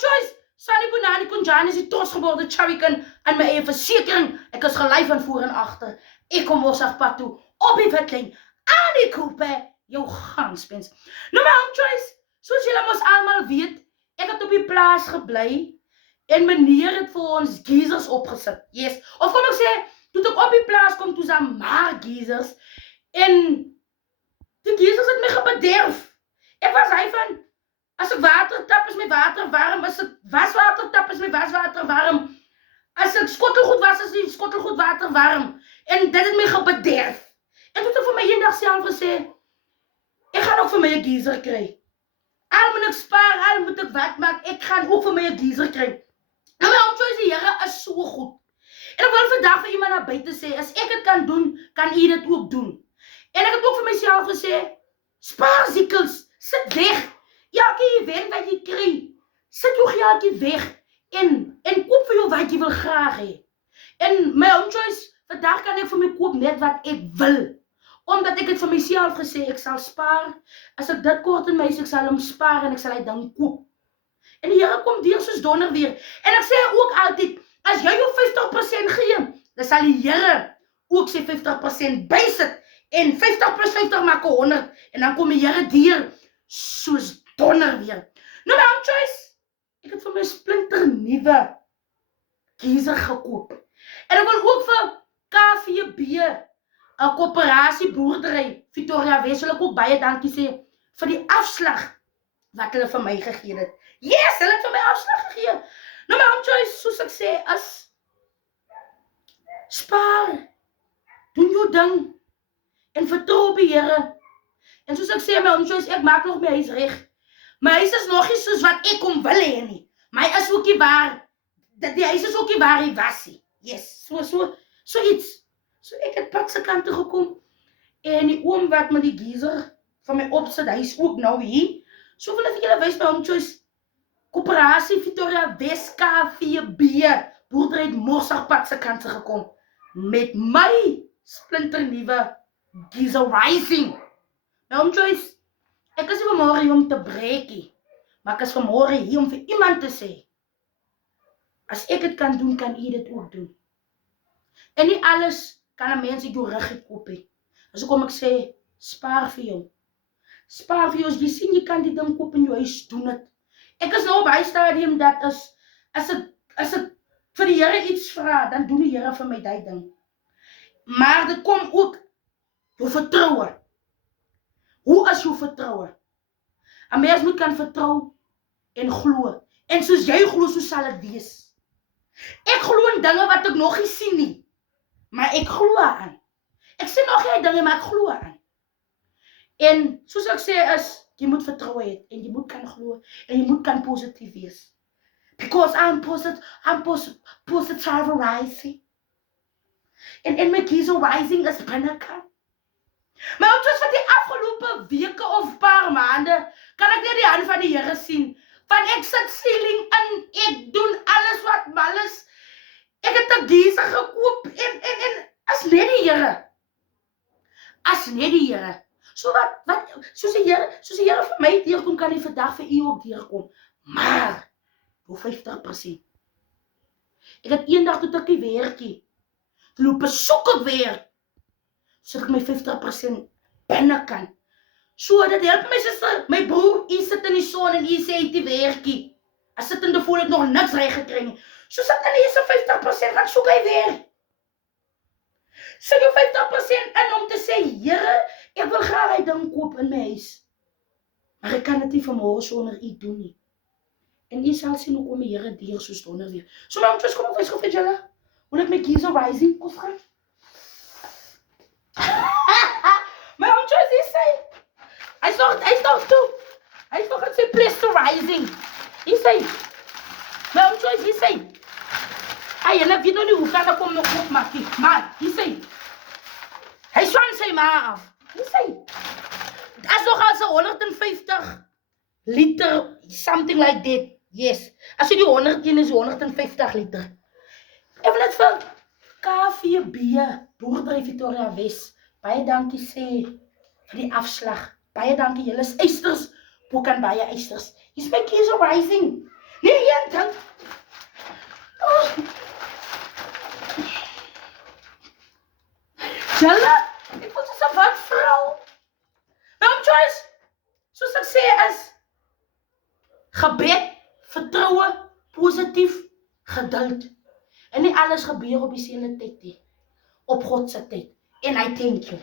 Joyce, Sunny Bonani Kunjani is die trotsgeboorde Chawikan aan my eie versekering. Ek is gelei van voor en agter. Ek kom Mossagpad toe, op die witlyn, aan die koepe, jou ganspens. Nou my oom Joyce, soos julle mos almal weet, ek het op die plaas gebly, en meneer het vir ons geezers opgesit. Yes, of kom ek sê, toe ek op die plaas kom, toe is daar maar geezers, en die geezers het my gebederf. Ek was hy van, as ek water tap, is my water warm, as ek waswater tap, is my waswater warm, as ek skottelgoed was, is die skottelgoed water warm, en dit het my gebederf. En toe het ek vir my eendag self gesê, ek gaan ook vir my 'n geyser kry. Al moet ek spaar, al moet ek wat maak, ek gaan ook vir my 'n geyser kry. Nou my oom Joyce, die Here is so goed. En ek wil vandag vir iemand na buite sê, as ek dit kan doen, kan u dit ook doen. En ek het ook vir myself gesê, spaar ziekels, sit weg. Elke event wat jy kry, sit jou geldjie weg en koop vir jou wat jy wil graag hê. En my oom Joyce, vandag kan ek vir my koop net wat ek wil. Omdat ek het vir myself gesê, ek sal spaar. As ek dit kort in my is, ek sal hom spaar en ek sal hy dan koop. En die Here kom deur soos donder weer. En ek sê ook altyd, as jy jou 50% gee, dan sal die Here ook sy 50% bysit. En 50 plus 50 maak 100. En dan kom die Here deur soos donder weer. Nou my oom Joyce, ek het vir my splinter nuwe geyser gekoop. En ek wil ook vir KVB, 'n koöperasie boerdery, Victoria Wes, wil ek ook baie dankie sê vir die afslag wat hulle vir my gegee het. Yes, hulle het vir my afslag gegee. Nou my oom Joyce, soos ek sê, as spaar, doen jou ding, en vertrou op die Here. En soos ek sê, my oom Joyce, ek maak nog my huis reg. My huis is nog nie soos wat ek kom wil hê nie. My is ook nie waar, die huis is ook nie waar hy was nie. Yes, so iets. So ek het pad se kant toe gekom, en die oom wat met die geyser van my opsit, hy is ook nou hier. So wil ek vir julle wys, my oom Joyce, koöperasie Victoria Wes KVB, boerdery het Mossagpad se kant toe gekom, met my splinter nuwe geyser rising. My oom Joyce, ek is nie vanmôre hier om te breekie, maar ek is vanmôre hier om vir iemand te sê, as ek dit kan doen, kan u dit ook doen. En nie alles kan 'n mens uit jou rug koop hê. As kom ek sê, spaar vir jou. Spaar vir jou, as jy sien jy kan die ding koop in jou huis, doen dit. Ek is nou op hy stadium dat as ek vir die Here iets vra, dan doen die Here vir my die ding. Maar dit kom ook jou vertroue. Hoe is jou vertroue? 'n Mens moet kan vertrou en glo. En soos jy glo, so sal dit wees. Ek glo in dinge wat ek nog nie sien nie, maar ek glo aan. Ek sien nog nie dinge, maar ek glo aan. En soos ek sê is, jy moet vertroue hê, en jy moet kan glo, en jy moet kan positief wees. Because I'm positive rising. En my geyser rising is binnekant. Maar ook soos wat die afgelope weke of paar maande, kan ek net die hand van die Here sien. Van ek sit ceiling in, ek doen alles wat mal is. Ek het 'n geyser gekoop, en as net die Here. As net die Here. So wat, soos die Here vir my deurkom, kan hy vandag vir u ook deurkom. Maar, hoe 50%? Ek het eendag toe ek die werkie, loop soek ek weer, so ek my 50% binnekant. So, dit help my suster, my broer, hy sit in die son en hy sê hy die werkie. As sit in die voel het nog niks reg gekry nie. So sit in die 50% gaan soek hy weer. So jou 50% in om te sê, Here, ek wil graag hy ding koop in my huis. Maar ek kan dit nie vanmôre sonder u doen nie. En jy sal sien hoe kom die Here deur soos donder weer. So my oom Joyce, kom ek wys gou vir julle. Hoe ek my geyser rising koop gaan. My oom Joyce, hy sê, hy's nog toe. Hy's nog in sy place to rising. Hy sê, my oom Joyce, hy sê, en ek weet nog nie hoe kan ek kom nog opmaak nie. Maar, hy sê, hy swan sy ma af. Hy sê, as nog al sy 150 liter, something like that. Yes. As jy die 101 is, 150 liter. Ek wil net vir KVB, boerdery Victoria Wes, baie dankie sê vir die afslag. Baie dankie, julle is eisters, boek aan baie eisters. Hier's my geyser rising. Nee, Julle, ek voel soos 'n wat vrou. My choice, soos ek sê is, gebed, vertroue, positief, geduld. En nie alles gebeur op dieselfde tyd nie. Op God se tyd. En I thank you.